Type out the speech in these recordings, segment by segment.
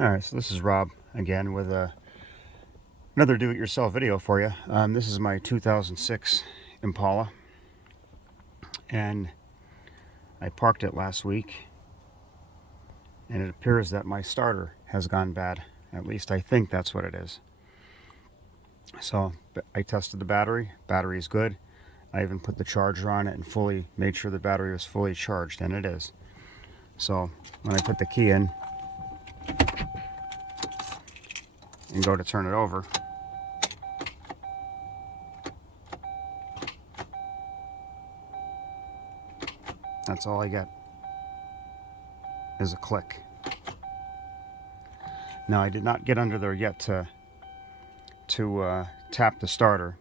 Alright, so this is Rob again with another do-it-yourself video for you. This is my 2006 Impala, and I parked it last week, and it appears that my starter has gone bad. At least I think that's what it is. So I tested the battery. Battery is good. I even put the charger on it and fully made sure the battery was fully charged, and it is. So when I put the key in and go to turn it over, that's all I get is a click. Now I did not get under there yet to tap the starter,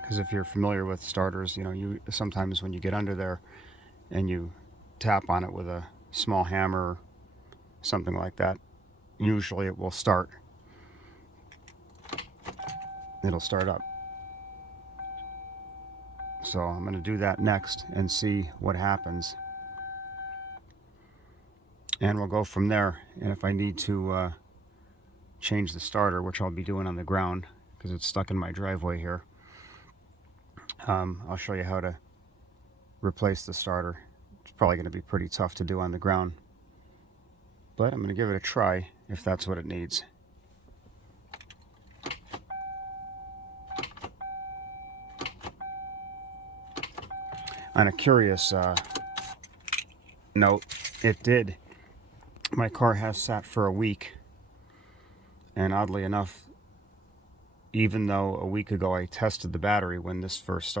because if you're familiar with starters, you sometimes when you get under there and you tap on it with a small hammer or something like that, usually it will start. It'll start up. So I'm going to do that next and see what happens, and we'll go from there. And if I need to change the starter, which I'll be doing on the ground because it's stuck in my driveway here, I'll show you how to replace the starter. It's probably going to be pretty tough to do on the ground, but I'm going to give it a try if that's what it needs. On a curious note, my car has sat for a week, and oddly enough, even though a week ago I tested the battery when this first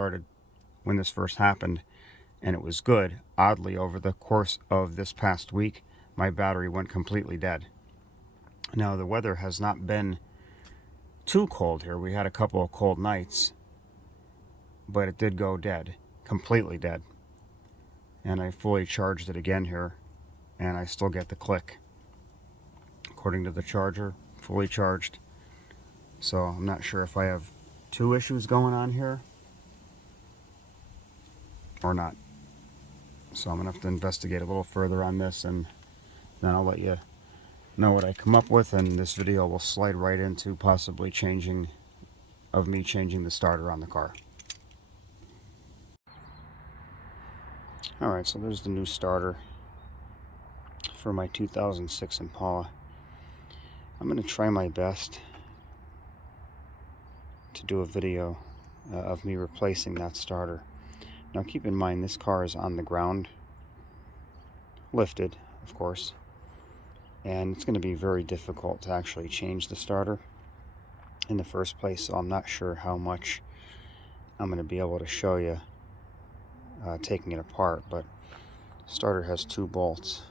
happened, and it was good, oddly over the course of this past week, my battery went completely dead. Now the weather has not been too cold here. We had a couple of cold nights, but it did go dead, completely dead. And I fully charged it again here, and I still get the click. According to the charger, fully charged. So I'm not sure if I have two issues going on here or not. So I'm gonna have to investigate a little further on this, and then I'll let you know what I come up with, and this video will slide right into possibly me changing the starter on the car. Alright, so there's the new starter for my 2006 Impala. I'm going to try my best to do a video of me replacing that starter. Now keep in mind, this car is on the ground, lifted of course, and it's going to be very difficult to actually change the starter in the first place, so I'm not sure how much I'm going to be able to show you taking it apart. But the starter has two bolts.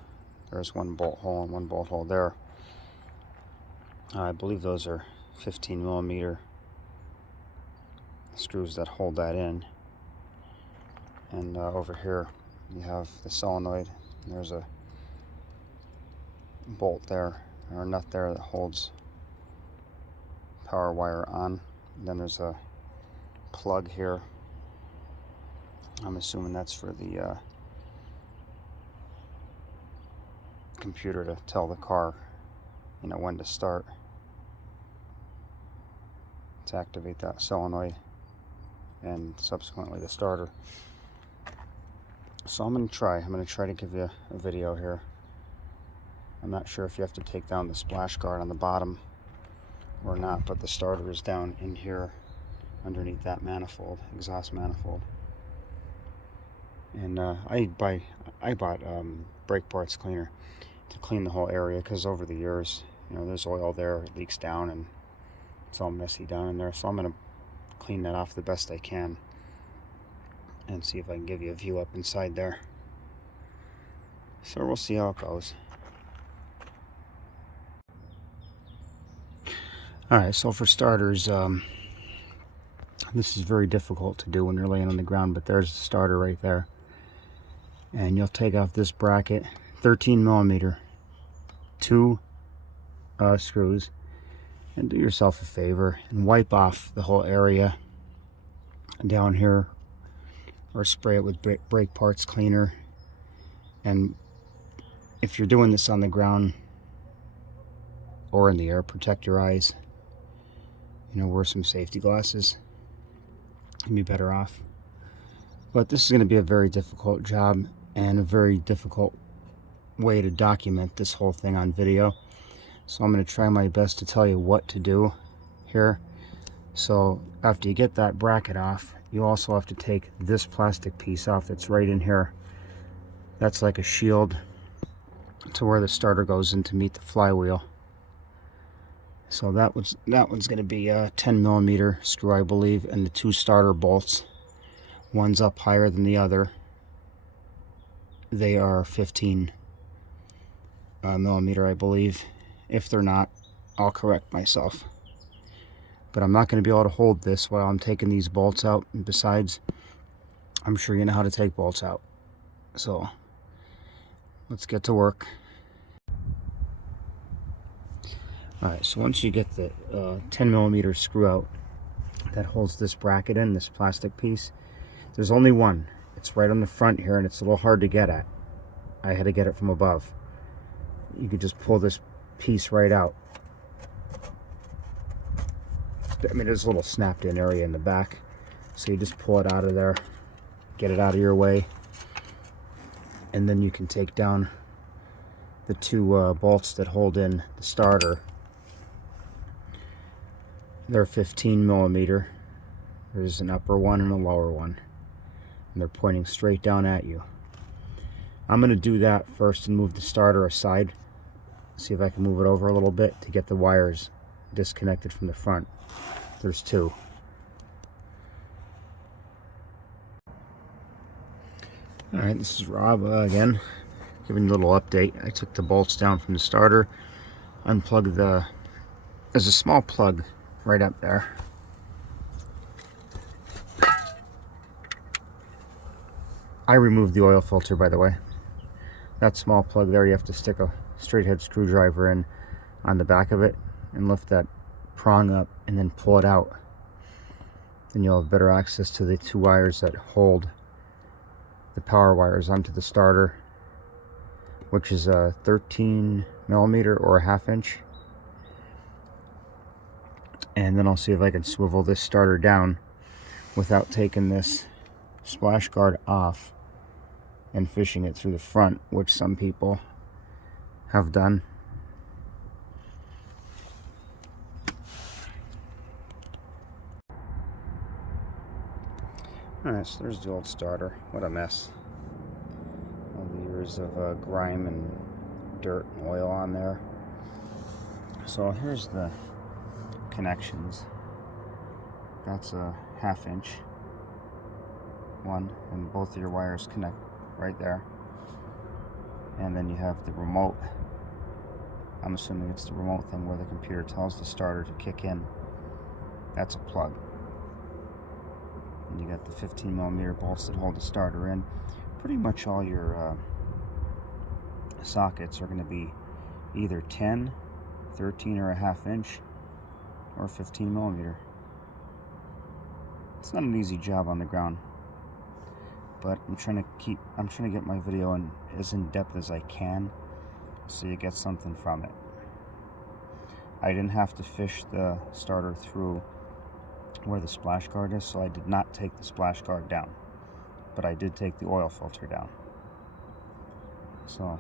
There's one bolt hole and one bolt hole there. I believe those are 15 millimeter screws that hold that in. And over here you have the solenoid. There's a bolt there, or a nut there, that holds power wire on. And then there's a plug here. I'm assuming that's for the computer to tell the car, when to start, to activate that solenoid and subsequently the starter. So I'm going to try to give you a video here. I'm not sure if you have to take down the splash guard on the bottom or not, but the starter is down in here underneath that manifold, exhaust manifold. And I bought brake parts cleaner to clean the whole area, because over the years, there's oil there, it leaks down, and it's all messy down in there. So I'm going to clean that off the best I can and see if I can give you a view up inside there. So we'll see how it goes. Alright, so for starters, this is very difficult to do when you're laying on the ground, but there's the starter right there. And you'll take off this bracket, 13 millimeter, two screws, and do yourself a favor and wipe off the whole area down here, or spray it with brake parts cleaner. And if you're doing this on the ground, or in the air. Protect your eyes. You know, wear some safety glasses. You'd be better off. But this is going to be a very difficult job and a very difficult way to document this whole thing on video. So I'm going to try my best to tell you what to do here. So after you get that bracket off, you also have to take this plastic piece off that's right in here. That's like a shield to where the starter goes in to meet the flywheel. So that one's going to be a 10mm screw, I believe, and the 2 starter bolts. One's up higher than the other. They are 15mm, I believe. If they're not, I'll correct myself. But I'm not going to be able to hold this while I'm taking these bolts out. And besides, I'm sure you know how to take bolts out. So let's get to work. Alright, so once you get the 10mm screw out that holds this bracket in, this plastic piece, there's only one. It's right on the front here, and it's a little hard to get at. I had to get it from above. You could just pull this piece right out. I mean, there's a little snapped in area in the back, so you just pull it out of there, get it out of your way, and then you can take down the 2 bolts that hold in the starter. They're 15mm. There's an upper one and a lower one, and they're pointing straight down at you. I'm going to do that first and move the starter aside. See if I can move it over a little bit to get the wires disconnected from the front. There's 2. Alright, this is Rob again, giving you a little update. I took the bolts down from the starter, unplugged there's a small plug right up there. I removed the oil filter, by the way. That small plug there, you have to stick a straight head screwdriver in on the back of it and lift that prong up and then pull it out. Then you'll have better access to the 2 wires that hold the power wires onto the starter, which is a 13mm or a 1/2 inch. And then I'll see if I can swivel this starter down without taking this splash guard off and fishing it through the front, which some people have done. Alright, so there's the old starter. What a mess. All the years of grime and dirt and oil on there. So here's the connections. That's a 1/2 inch one, and both of your wires connect right there. And then you have the remote. I'm assuming it's the remote thing where the computer tells the starter to kick in. That's a plug. And you got the 15mm bolts that hold the starter in. Pretty much all your sockets are going to be either 10, 13 or a 1/2 inch, or 15mm. It's not an easy job on the ground, but I'm trying to get my video in as in depth as I can, so you get something from it. I didn't have to fish the starter through where the splash guard is, so I did not take the splash guard down, but I did take the oil filter down. So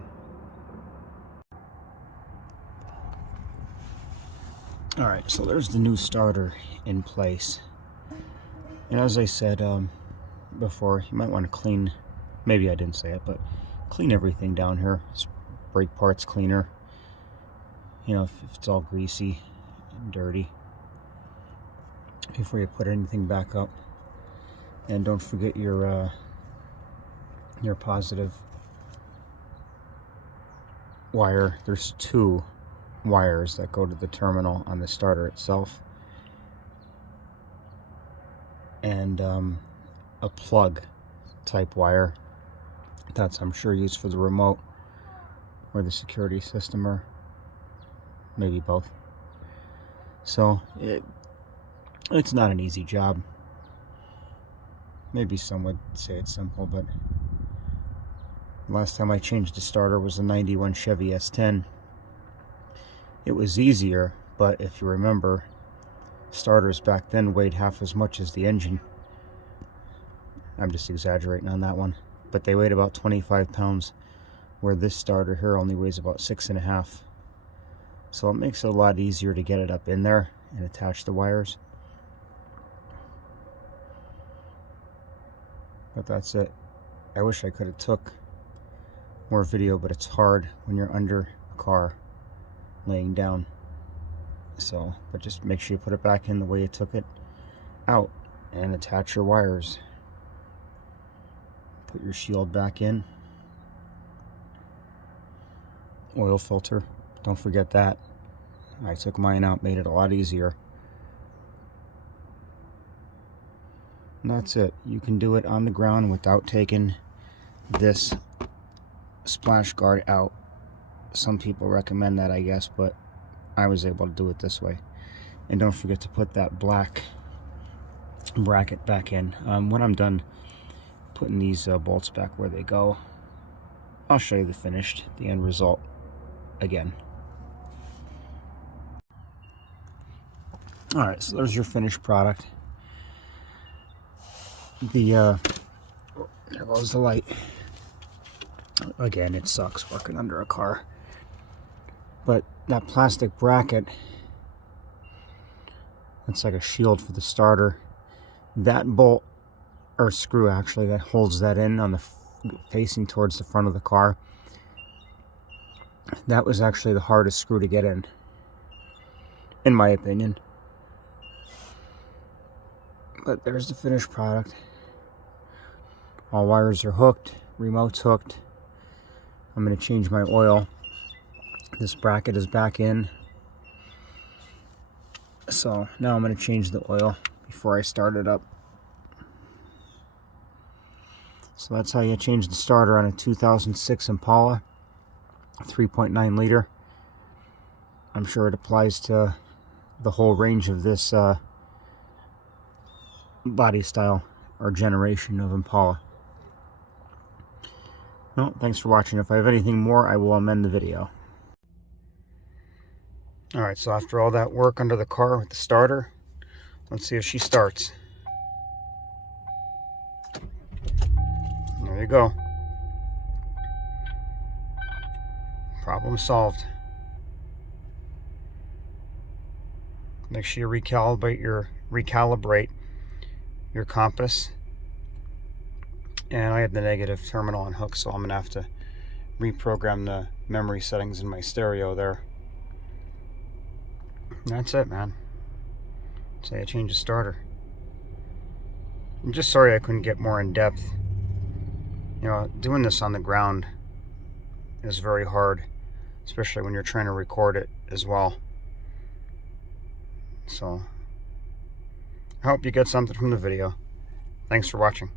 alright, so there's the new starter in place. And as I said before, you might want to clean, maybe I didn't say it, but clean everything down here. Brake parts cleaner, you know, if it's all greasy and dirty, before you put anything back up. And don't forget your positive wire. There's 2 wires that go to the terminal on the starter itself, and a plug type wire that's, I'm sure, used for the remote or the security system, or maybe both. So it's not an easy job. Maybe some would say it's simple, but last time I changed the starter was a 91 Chevy S10. it was easier, but if you remember, starters back then weighed half as much as the engine. I'm just exaggerating on that one, but they weighed about 25 pounds, where this starter here only weighs about 6.5. So it makes it a lot easier to get it up in there and attach the wires. But that's it. I wish I could have took more video, but it's hard when you're under a car laying down. So, but just make sure you put it back in the way you took it out and attach your wires. Put your shield back in. Oil filter, don't forget that. I took mine out, made it a lot easier. And that's it. You can do it on the ground without taking this splash guard out. Some people recommend that, I guess, but I was able to do it this way. And don't forget to put that black bracket back in. When I'm done putting these bolts back where they go, I'll show you the end result again. Alright, so there's your finished product. There goes the light. Again, it sucks working under a car. But that plastic bracket, it's like a shield for the starter. That bolt, or screw actually, that holds that in on the facing towards the front of the car, that was actually the hardest screw to get in my opinion. But there's the finished product. All wires are hooked, remote's hooked. I'm going to change my oil. This bracket is back in. So now I'm going to change the oil before I start it up. So that's how you change the starter on a 2006 Impala, 3.9 liter. I'm sure it applies to the whole range of this body style or generation of Impala. Well, thanks for watching. If I have anything more, I will amend the video. Alright, so after all that work under the car with the starter, let's see if she starts. There you go. Problem solved. Make sure you recalibrate your compass. And I have the negative terminal on hook, so I'm going to have to reprogram the memory settings in my stereo there. And that's it, man. Say I changed the starter. I'm just sorry I couldn't get more in depth. You know, doing this on the ground is very hard, especially when you're trying to record it as well. So, I hope you get something from the video. Thanks for watching.